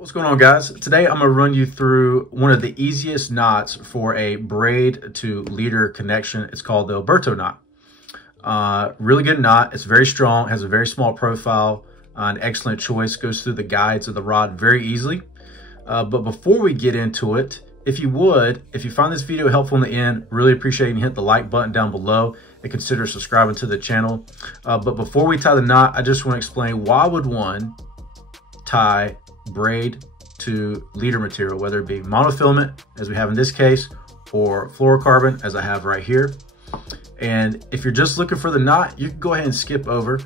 What's going on, guys? Today I'm going to run you through one of the easiest knots for a braid to leader connection. It's called the Alberto knot. Really good knot. It's very strong, has a very small profile, an excellent choice, goes through the guides of the rod very easily. But before we get into it, if you find this video helpful in the end, really appreciate you hit the like button down below and consider subscribing to the channel. But before we tie the knot, I just want to explain why would one tie braid to leader material, whether it be monofilament, as we have in this case, or fluorocarbon, as I have right here. And if you're just looking for the knot, you can go ahead and skip over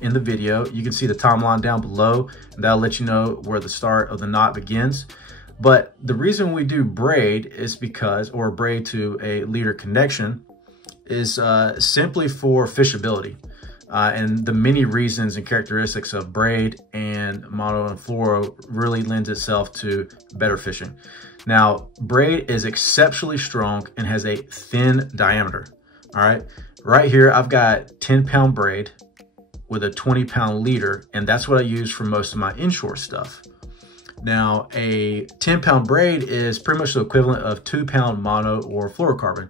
in the video. You can see the timeline down below, and that'll let you know where the start of the knot begins. But the reason we do braid is because, or braid to a leader connection, is simply for fishability. And the many reasons and characteristics of braid and mono and fluoro really lends itself to better fishing. Now, braid is exceptionally strong and has a thin diameter. All right, right here, I've got 10-pound braid with a 20-pound leader, and that's what I use for most of my inshore stuff. Now, a 10-pound braid is pretty much the equivalent of 2-pound mono or fluorocarbon.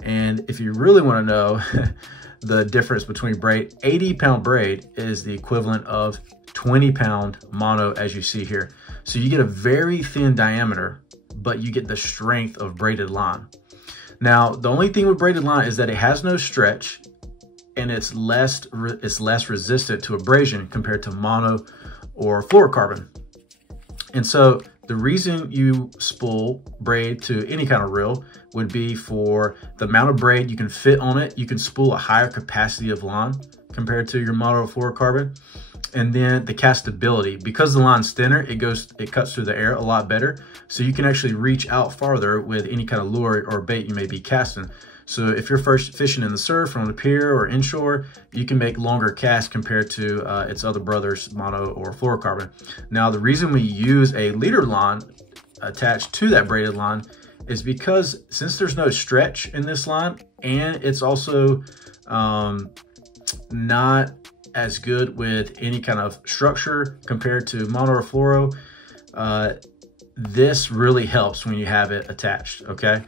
And if you really want to know the difference between braid, 80-pound braid is the equivalent of 20-pound mono, as you see here. So you get a very thin diameter, but you get the strength of braided line. Now, the only thing with braided line is that it has no stretch, and it's less resistant to abrasion compared to mono or fluorocarbon. And so the reason you spool braid to any kind of reel would be for the amount of braid you can fit on it. You can spool a higher capacity of line compared to your mono or fluorocarbon. And then the castability, because the line's thinner, it cuts through the air a lot better. So you can actually reach out farther with any kind of lure or bait you may be casting. So if you're first fishing in the surf or on the pier or inshore, you can make longer casts compared to its other brothers, mono or fluorocarbon. Now, the reason we use a leader line attached to that braided line is because since there's no stretch in this line, and it's also not as good with any kind of structure compared to mono or fluoro, this really helps when you have it attached, okay?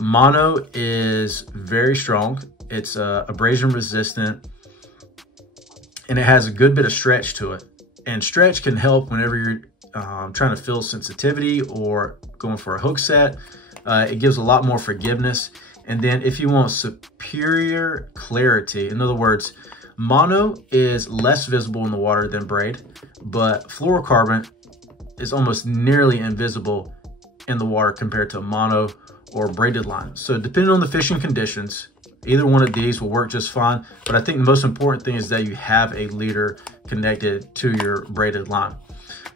Mono is very strong. It's abrasion resistant, and it has a good bit of stretch to it. And stretch can help whenever you're trying to feel sensitivity or going for a hook set. It gives a lot more forgiveness. And then if you want superior clarity, in other words, mono is less visible in the water than braid, but fluorocarbon is almost nearly invisible in the water compared to mono or braided line. So depending on the fishing conditions, either one of these will work just fine. But I think the most important thing is that you have a leader connected to your braided line.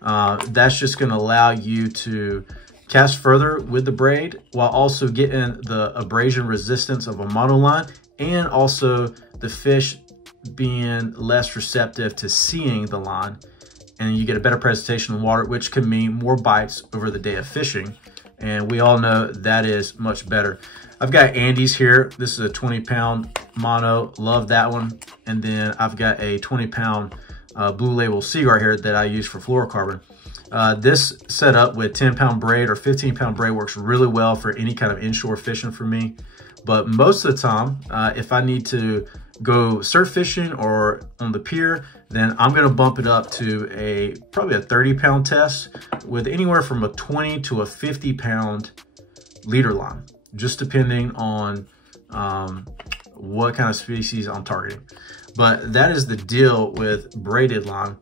That's just going to allow you to cast further with the braid while also getting the abrasion resistance of a mono line, and also the fish being less receptive to seeing the line, and you get a better presentation in the water, which can mean more bites over the day of fishing. And we all know that is much better. I've got Andy's here. This is a 20-pound mono. Love that one. And then I've got a 20-pound Blue Label Seaguar here that I use for fluorocarbon. This setup with 10-pound braid or 15-pound braid works really well for any kind of inshore fishing for me. But most of the time, if I need to go surf fishing or on the pier, then I'm going to bump it up to probably a 30-pound test with anywhere from a 20 to a 50-pound leader line, just depending on what kind of species I'm targeting. But that is the deal with braided line.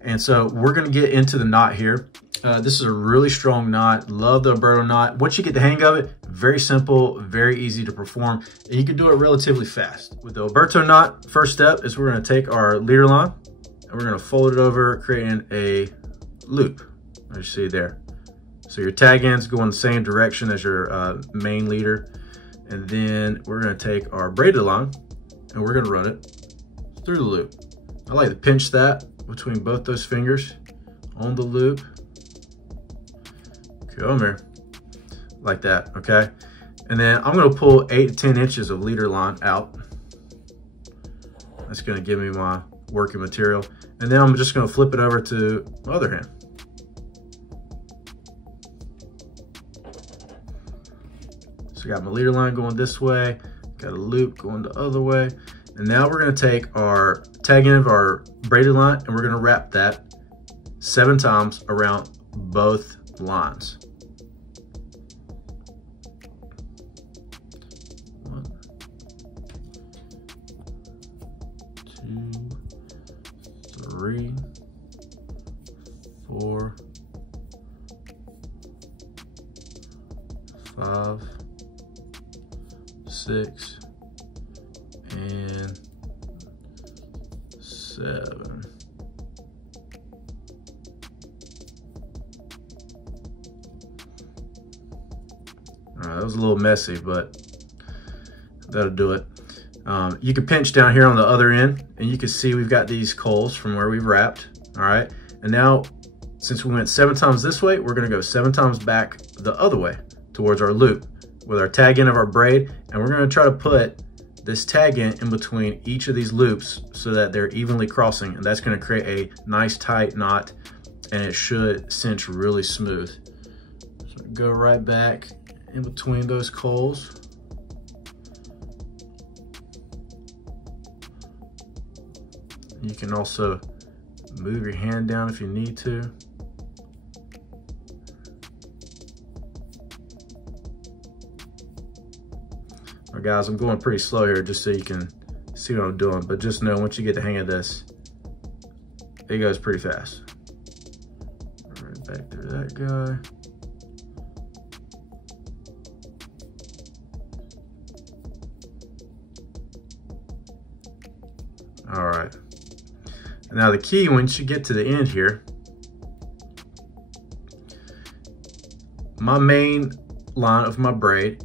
And so we're going to get into the knot here. This is a really strong knot. Love the Alberto knot. Once you get the hang of it, very simple, very easy to perform, and you can do it relatively fast. With the Alberto knot, first step is we're going to take our leader line and we're going to fold it over, creating a loop, as you see there. So your tag ends go in the same direction as your main leader. And then we're going to take our braided line and we're going to run it through the loop. I like to pinch that between both those fingers on the loop. Come here, like that, okay? And then I'm gonna pull 8 to 10 inches of leader line out. That's gonna give me my working material. And then I'm just gonna flip it over to my other hand. So I got my leader line going this way, got a loop going the other way. And now we're gonna take our tag end of our braided line and we're gonna wrap that 7 times around both lines. 1, 2, 3, 4, 5, 6, and 7. All right, that was a little messy, but that'll do it. You can pinch down here on the other end and you can see we've got these coals from where we've wrapped. All right, and now since we went 7 times this way, we're gonna go 7 times back the other way towards our loop with our tag end of our braid, and we're gonna try to put this tag end in between each of these loops so that they're evenly crossing, and that's gonna create a nice tight knot and it should cinch really smooth. So go right back in between those coals. You can also move your hand down if you need to. All right, guys, I'm going pretty slow here just so you can see what I'm doing, but just know once you get the hang of this, it goes pretty fast. All right, back through that guy. All right. Now the key, once you get to the end here, my main line of my braid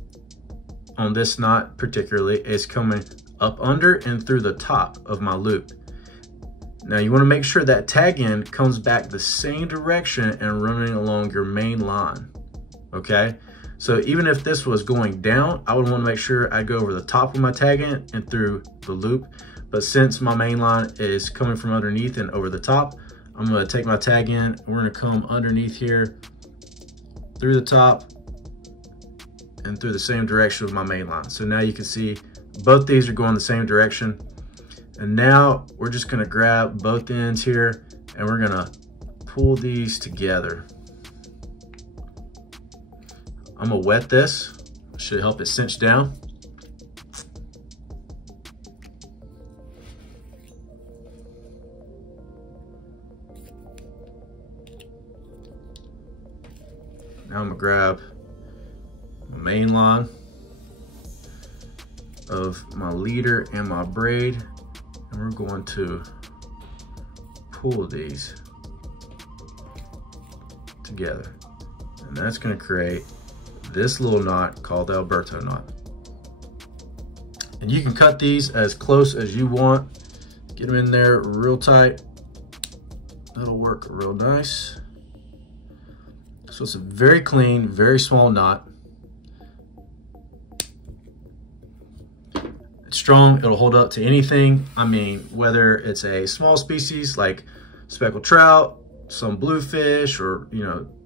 on this knot particularly is coming up under and through the top of my loop. Now you want to make sure that tag end comes back the same direction and running along your main line, okay? So even if this was going down, I would want to make sure I go over the top of my tag end and through the loop. But since my main line is coming from underneath and over the top, I'm gonna take my tag end, we're gonna come underneath here, through the top, and through the same direction of my main line. So now you can see both these are going the same direction. And now we're just gonna grab both ends here and we're gonna pull these together. I'm gonna wet this, should help it cinch down. Now I'm gonna grab my main line of my leader and my braid, and we're going to pull these together. And that's gonna create this little knot called the Alberto knot. And you can cut these as close as you want. Get them in there real tight. That'll work real nice. So it's a very clean, very small knot. It's strong, it'll hold up to anything. I mean, whether it's a small species like speckled trout, some bluefish, or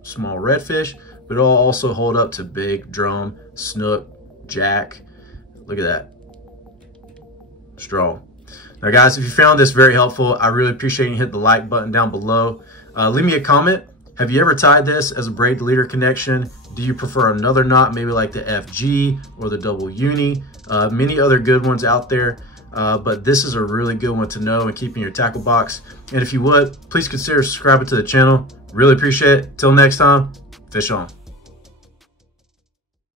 small redfish, but it'll also hold up to big drum, snook, jack. Look at that, strong. Now guys, if you found this very helpful, I really appreciate you hit the like button down below. Leave me a comment. Have you ever tied this as a braid to leader connection? Do you prefer another knot, maybe like the FG or the double uni? Many other good ones out there, but this is a really good one to know and keep in your tackle box. And if you would, please consider subscribing to the channel. Really appreciate it. Till next time, fish on.